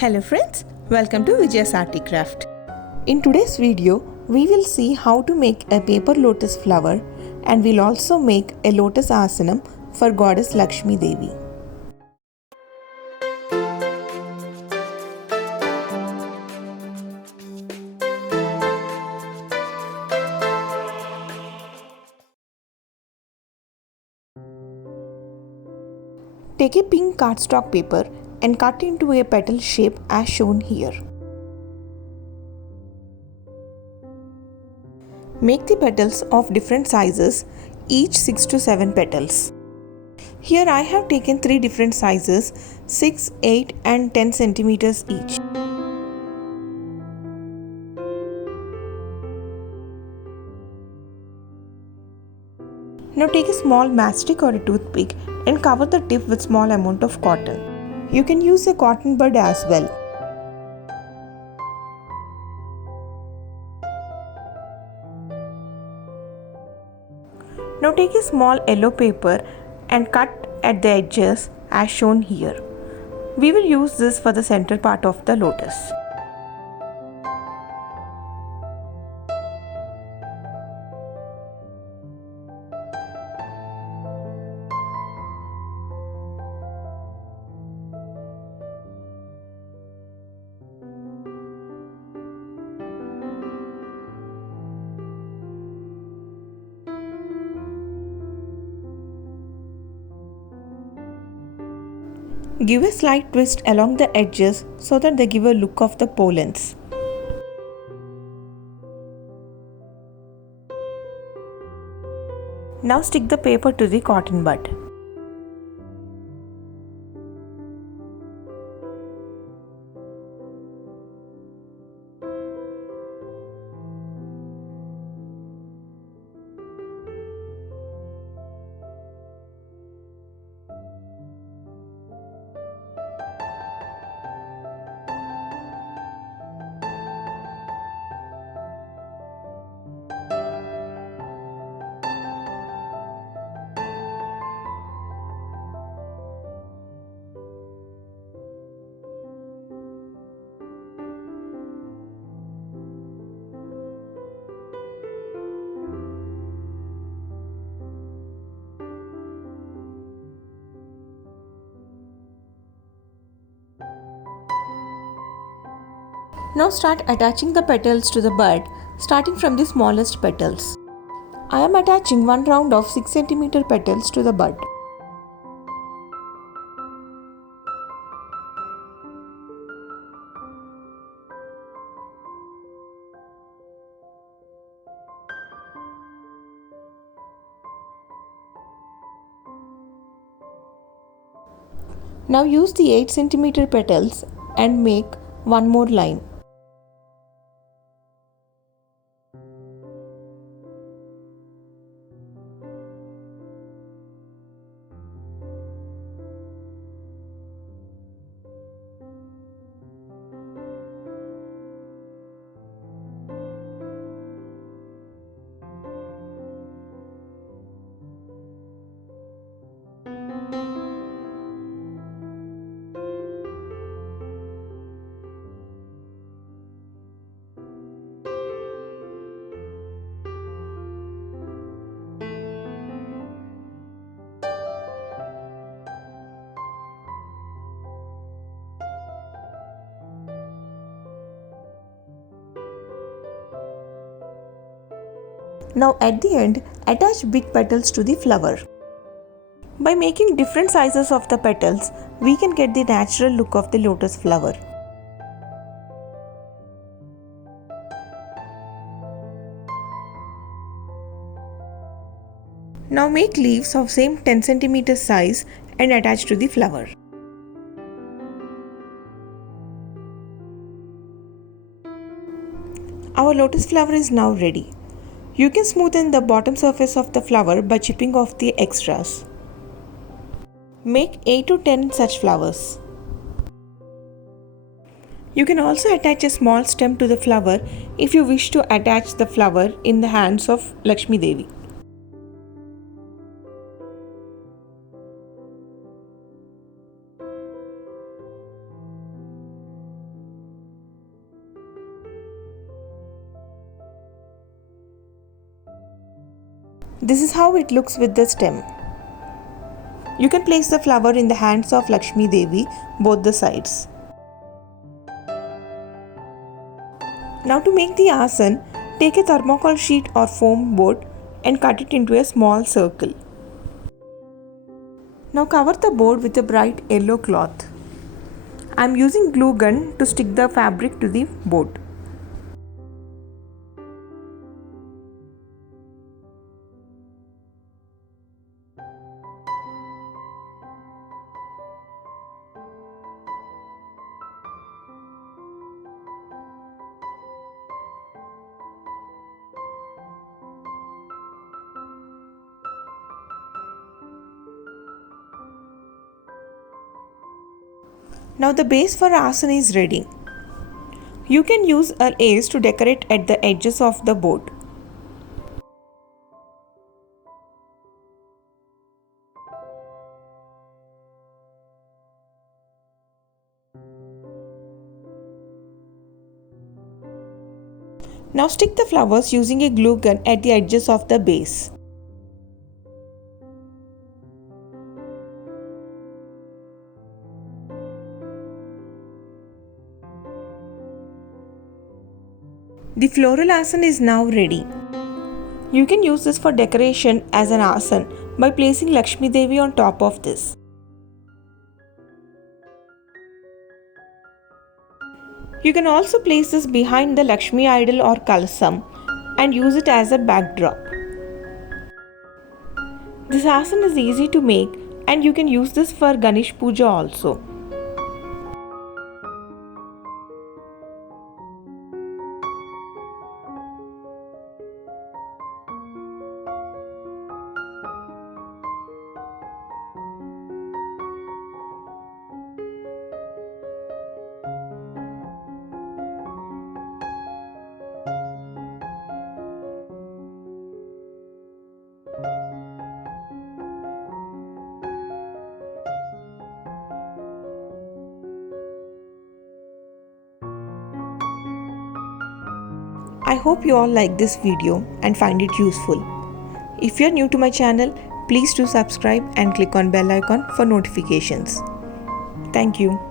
Hello friends, welcome to vijayasartycraft. In today's video, we will see how to make a paper lotus flower and we'll also make a Lotus Aasanam for goddess Lakshmi Devi. Take a pink cardstock paper and cut into a petal shape as shown here. Make the petals of different sizes, each 6 to 7 petals. Here I have taken 3 different sizes, 6, 8 and 10 centimeters each. Now take a small matchstick or a toothpick and cover the tip with small amount of cotton. You can use a cotton bud as well. Now take a small yellow paper and cut at the edges as shown here. We will use this for the center part of the lotus. Give a slight twist along the edges so that they give a look of the pollens. Now stick the paper to the cotton bud. Now start attaching the petals to the bud, starting from the smallest petals. I am attaching one round of 6 cm petals to the bud. Now use the 8 cm petals and make one more line. Now at the end, attach big petals to the flower. By making different sizes of the petals, we can get the natural look of the lotus flower. Now make leaves of same 10 cm size and attach to the flower. Our lotus flower is now ready. You can smoothen the bottom surface of the flower by chipping off the extras. Make 8 to 10 such flowers. You can also attach a small stem to the flower if you wish to attach the flower in the hands of Lakshmi Devi. This is how it looks with the stem. You can place the flower in the hands of Lakshmi Devi, both the sides. Now to make the asan, take a thermocol sheet or foam board and cut it into a small circle. Now cover the board with a bright yellow cloth. I am using glue gun to stick the fabric to the board. Now the base for asan is ready. You can use a lace to decorate at the edges of the board. Now stick the flowers using a glue gun at the edges of the base. The floral asan is now ready. You can use this for decoration as an asan by placing Lakshmi Devi on top of this. You can also place this behind the Lakshmi idol or Kalasam and use it as a backdrop. This asan is easy to make and you can use this for Ganesh Pooja also. I hope you all like this video and find it useful. If you are new to my channel, please do subscribe and click on bell icon for notifications. Thank you.